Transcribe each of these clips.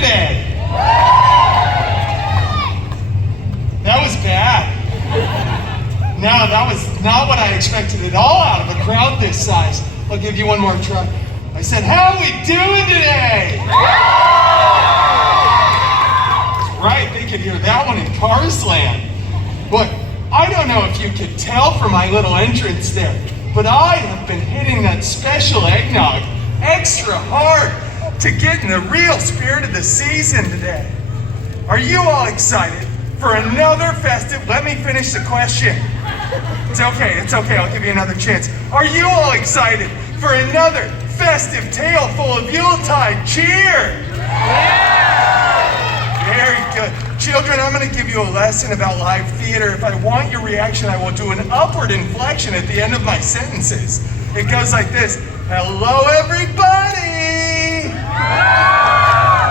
today? That was bad. No, that was not what I expected at all out of a crowd this size. I'll give you one more try. I said, how we doing today? That's right, they could hear that one in Cars Land. Look, I don't know if you could tell from my little entrance there, but I have been hitting that special eggnog extra hard to get in the real spirit of the season today. Are you all excited for another festive? Let me finish the question. It's okay, I'll give you another chance. Are you all excited for another festive tale full of Yuletide cheer? Yeah! Very good. Children, I'm going to give you a lesson about live theater. If I want your reaction, I will do an upward inflection at the end of my sentences. It goes like this. Hello, everybody!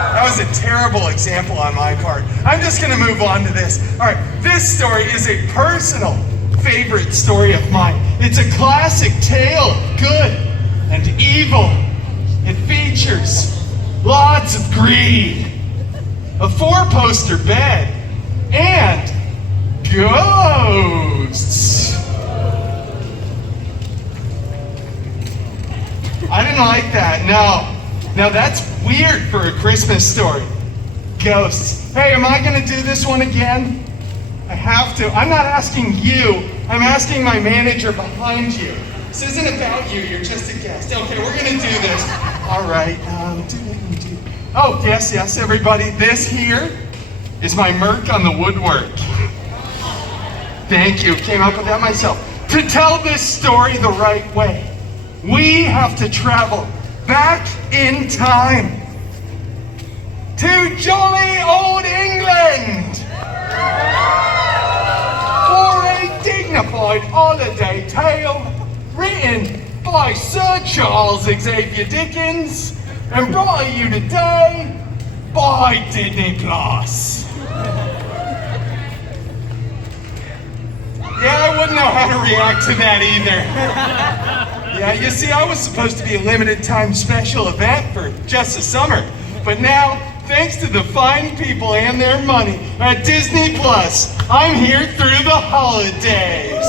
That was a terrible example on my part. I'm just going to move on to this. All right, this story is a personal favorite story of mine. It's a classic tale of good and evil. It features lots of greed, a four-poster bed, and ghosts. I didn't like that. No, that's weird for a Christmas story. Ghosts. Hey, am I going to do this one again? I have to. I'm not asking you. I'm asking my manager behind you. This isn't about you. You're just a guest. Okay, we're going to do this. All right. Oh, yes, everybody. This here is my Merc on the woodwork. Thank you. Came up with that myself. To tell this story the right way, we have to travel back in time to jolly old England for a dignified holiday tale written by Sir Charles Xavier Dickens and brought to you today by Disney Plus. Yeah, I wouldn't know how to react to that either. Yeah, you see, I was supposed to be a limited time special event for just the summer, but now, thanks to the fine people and their money at Disney Plus, I'm here through the holidays.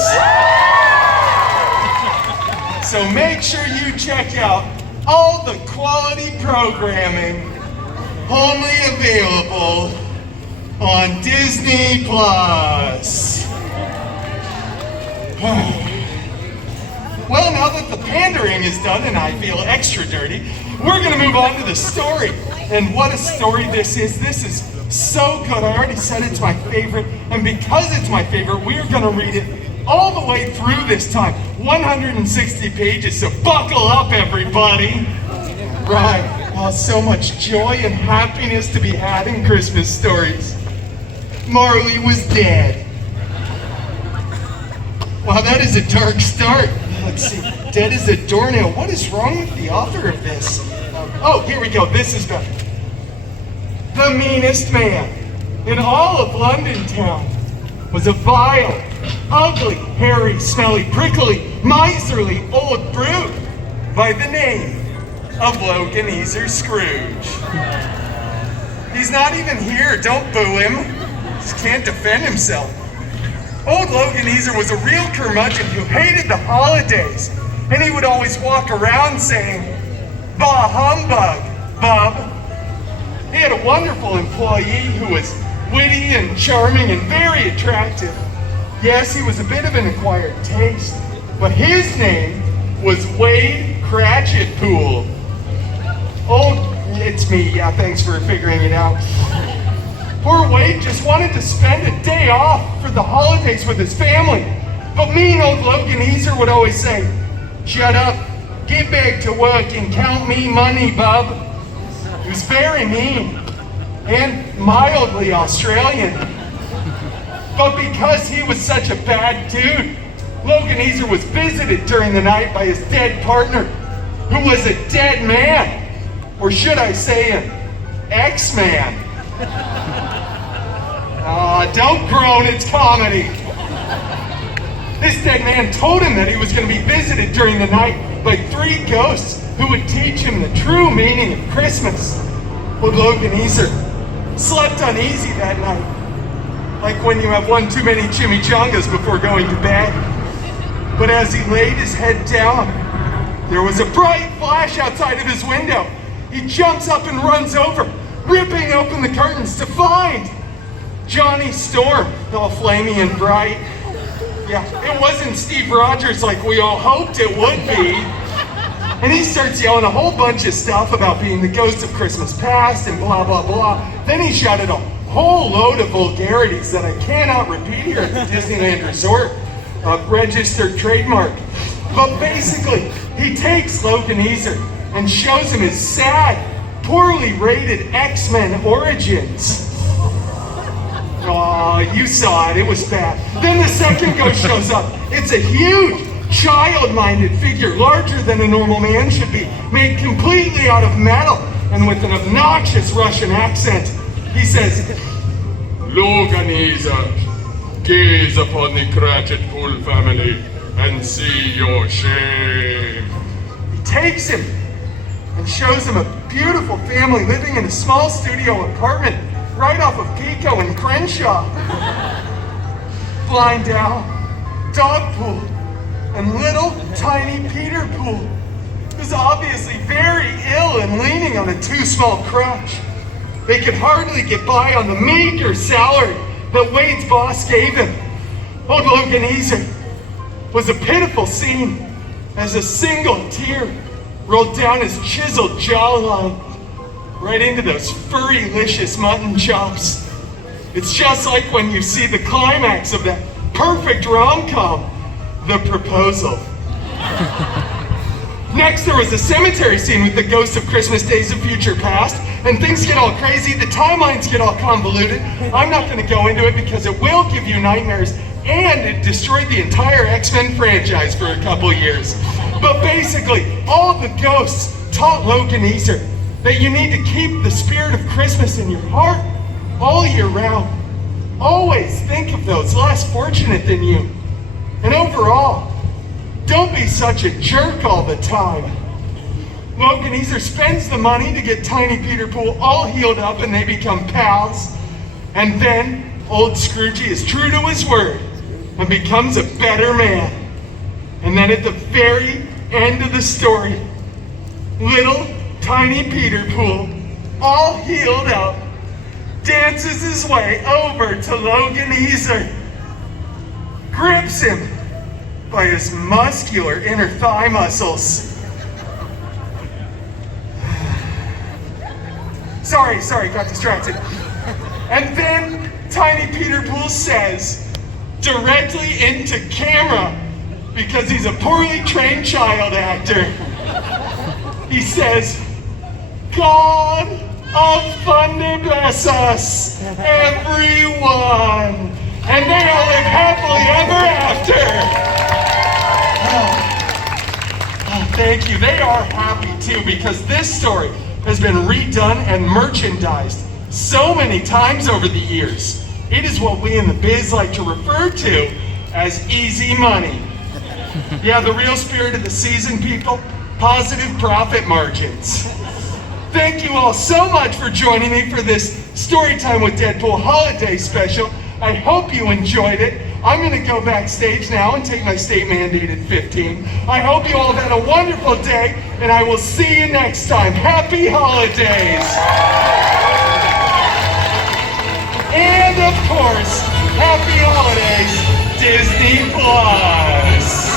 So make sure you check out all the quality programming only available on Disney Plus. Well, now that the pandering is done and I feel extra dirty, we're going to move on to the story. And what a story this is. This is so good. I already said it's my favorite. And because it's my favorite, we're going to read it all the way through this time. 160 pages, so buckle up, everybody. Right. Oh, so much joy and happiness to be had in Christmas stories. Marley was dead. Wow, that is a dark start. Let's see. Dead as a doornail. What is wrong with the author of this? Oh, here we go. This is better. The meanest man in all of London town was a vile, ugly, hairy, smelly, prickly, miserly old brute by the name of Loganezer Scrooge. He's not even here. Don't boo him. He can't defend himself. Old Loganezer was a real curmudgeon who hated the holidays, and he would always walk around saying, "Bah humbug, bub." He had a wonderful employee who was witty and charming and very attractive. Yes, he was a bit of an acquired taste, but his name was Wade Cratchitpool. Oh, it's me. Yeah, thanks for figuring it out. Poor Wade just wanted to spend a day off for the holidays with his family. But mean old Loganezer would always say, "Shut up, get back to work and count me money, bub." He was very mean and mildly Australian. But because he was such a bad dude, Loganezer was visited during the night by his dead partner, who was a dead man. Or should I say an ex-man. Don't groan, it's comedy. This dead man told him that he was going to be visited during the night by 3 ghosts who would teach him the true meaning of Christmas. Well, Logan Easer slept uneasy that night, like when you have one too many chimichangas before going to bed. But as he laid his head down, there was a bright flash outside of his window. He jumps up and runs over, ripping open the curtains to find Johnny Storm, all flamey and bright. Yeah, it wasn't Steve Rogers like we all hoped it would be. And he starts yelling a whole bunch of stuff about being the ghost of Christmas past and blah, blah, blah. Then he shouted a whole load of vulgarities that I cannot repeat here at the Disneyland Resort. Registered trademark. But basically, he takes Logan Easer and shows him his sad, poorly rated X-Men origins. Oh, you saw it. It was bad. Then the second ghost shows up. It's a huge, child-minded figure, larger than a normal man should be, made completely out of metal, and with an obnoxious Russian accent. He says, Logan Easer, gaze upon the Cratchit Pool family and see your shame. He takes him and shows him a beautiful family living in a small studio apartment right off of Pico and Crenshaw. Blind Al, Dog Pool, and little tiny Peter Pool, who's obviously very ill and leaning on a too small crutch. They could hardly get by on the meager salary that Wade's boss gave him. Old Logan Easer was a pitiful scene as a single tear rolled down his chiseled jawline right into those furry-licious mutton chops. It's just like when you see the climax of that perfect rom-com, The Proposal. Next, there was a cemetery scene with the ghosts of Christmas Days of Future Past, and things get all crazy, the timelines get all convoluted. I'm not going to go into it because it will give you nightmares, and it destroyed the entire X-Men franchise for a couple years. But basically, all the ghosts taught Logan Easer that you need to keep the spirit of Christmas in your heart all year round. Always think of those less fortunate than you. And overall, don't be such a jerk all the time. Logan Easer spends the money to get Tiny Peter Pool all healed up and they become pals. And then old Scroogey is true to his word and becomes a better man. And then at the very end of the story, little Tiny Peter Pool, all healed up, dances his way over to Logan Easer, grips him by his muscular inner thigh muscles. Sorry, got distracted. And then Tiny Peter Pool says, directly into camera, because he's a poorly trained child actor, he says, God of thunder bless us, everyone. And they all live happily ever after. Oh, thank you. They are happy too, because this story has been redone and merchandised so many times over the years. It is what we in the biz like to refer to as easy money. Yeah, the real spirit of the season, people, positive profit margins. Thank you all so much for joining me for this Storytime with Deadpool holiday special. I hope you enjoyed it. I'm going to go backstage now and take my state-mandated 15. I hope you all have had a wonderful day, and I will see you next time. Happy holidays! And of course, happy holidays, Disney Plus!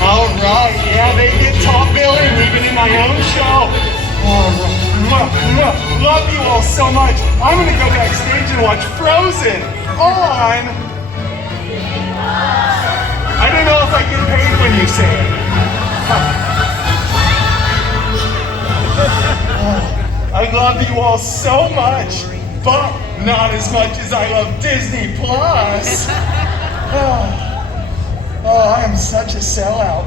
All right, yeah, they hit top billing even in my own show. Love you all so much. I'm gonna go backstage and watch Frozen on. I don't know if I get paid when you say it. I love you all so much, but not as much as I love Disney Plus. Oh, I am such a sellout.